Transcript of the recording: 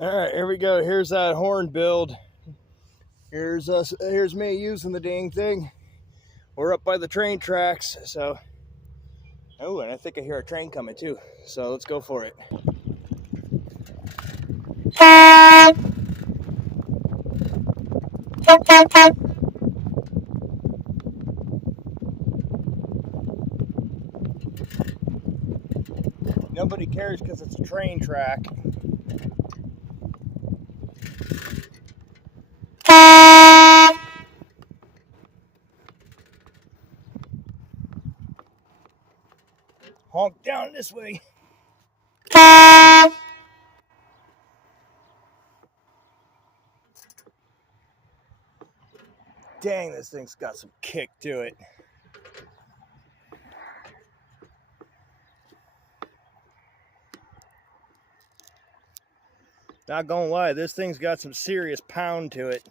All right, here we go. Here's that horn build. Here's us. Here's me using the dang thing. We're up by the train tracks, so. Oh, and I think I hear a train coming too. So let's go for it. Nobody cares because it's a train track. Honk down this way. Dang, this thing's got some kick to it. Not gonna lie, this thing's got some serious pound to it.